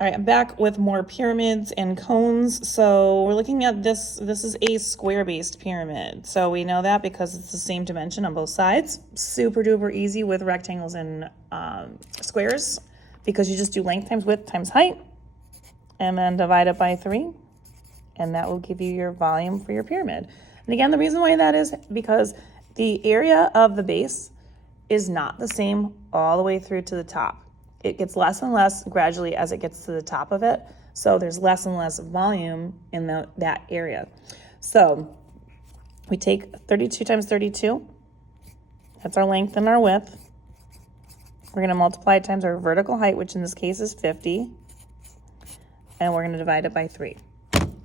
All right, I'm back with more pyramids and cones. So we're looking at this. This is a square-based pyramid. So we know that because it's the same dimension on both sides. Super duper easy with rectangles and squares because you just do length times width times height and then divide it by 3. And that will give you your volume for your pyramid. And again, the reason why that is because the area of the base is not the same all the way through to the top. It gets less and less gradually as it gets to the top of it. So there's less and less volume in that area. So we take 32 times 32. That's our length and our width. We're going to multiply it times our vertical height, which in this case is 50. And we're going to divide it by 3.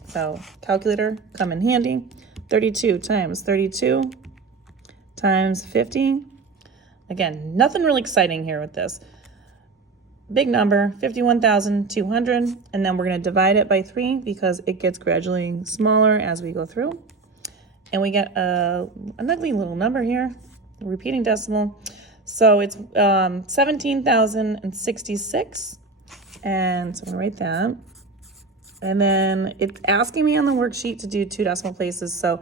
So calculator, come in handy. 32 times 32 times 50. Again, nothing really exciting here with this. Big number, 51,200, and then we're going to divide it by 3 because it gets gradually smaller as we go through. And we get an ugly little number here, a repeating decimal. So it's 17,066, and so I'm going to write that. And then it's asking me on the worksheet to do 2 decimal places. So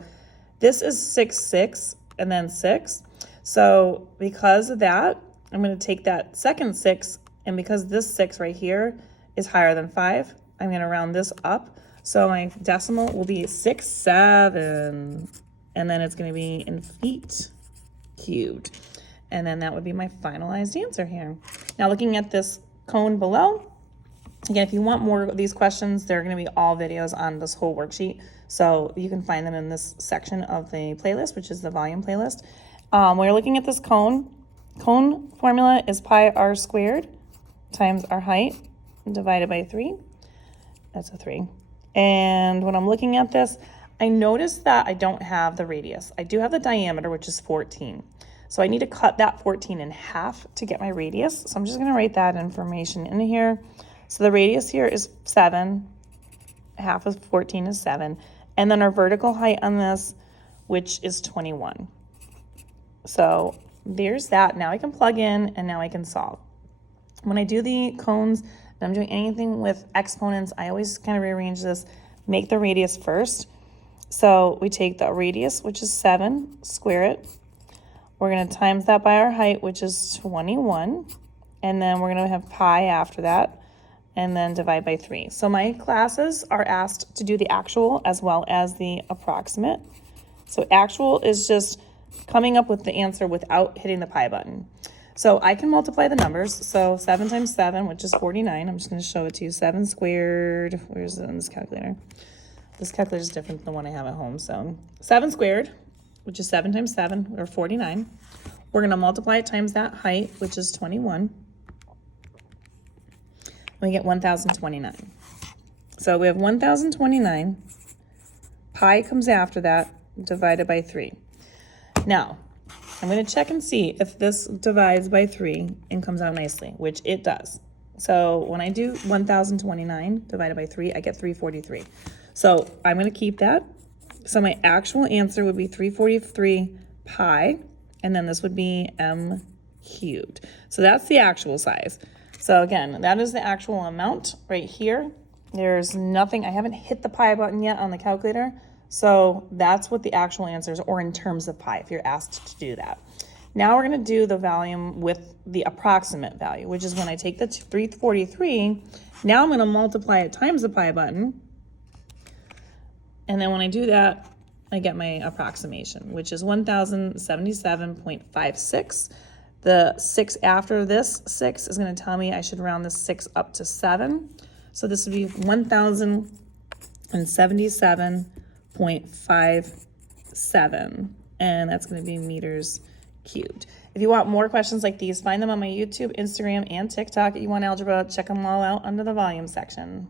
this is 6, and then 6. So because of that, I'm going to take that second 6, and because this 6 right here is higher than 5, I'm going to round this up. So my decimal will be 6'7", and then it's going to be in feet cubed. And then that would be my finalized answer here. Now looking at this cone below, again, if you want more of these questions, there are going to be all videos on this whole worksheet. So you can find them in this section of the playlist, which is the volume playlist. We're looking at this cone. Cone formula is pi r squared times our height divided by 3. That's a 3. And when I'm looking at this, I noticed that I don't have the radius. I do have the diameter, which is 14. So I need to cut that 14 in half to get my radius. So I'm just going to write that information in here. So the radius here is 7. Half of 14 is 7. And then our vertical height on this, which is 21. So there's that. Now I can plug in and now I can solve. When I do the cones and I'm doing anything with exponents, I always kind of rearrange this, make the radius first. So we take the radius, which is 7, square it. We're going to times that by our height, which is 21. And then we're going to have pi after that, and then divide by 3. So my classes are asked to do the actual as well as the approximate. So actual is just coming up with the answer without hitting the pi button. So I can multiply the numbers. So 7 times 7, which is 49. I'm just going to show it to you. 7 squared. Where's it on this calculator? This calculator is different than the one I have at home. So 7 squared, which is 7 times 7, or 49. We're going to multiply it times that height, which is 21. We get 1,029. So we have 1,029. Pi comes after that, divided by 3. Now, I'm going to check and see if this divides by 3 and comes out nicely, which it does. So when I do 1,029 divided by 3, I get 343. So I'm going to keep that. So my actual answer would be 343 pi, and then this would be m cubed. So that's the actual size. So again, that is the actual amount right here. There's nothing, I haven't hit the pi button yet on the calculator. So that's what the actual answer is, or in terms of pi, if you're asked to do that. Now we're going to do the volume with the approximate value, which is when I take the 343, now I'm going to multiply it times the pi button. And then when I do that, I get my approximation, which is 1,077.56. The 6 after this 6 is going to tell me I should round this 6 up to 7. So this would be 1,077.57, and that's going to be meters cubed. If you want more questions like these, find them on my YouTube, Instagram, and TikTok at YouWantAlgebra. Check them all out under the volume section.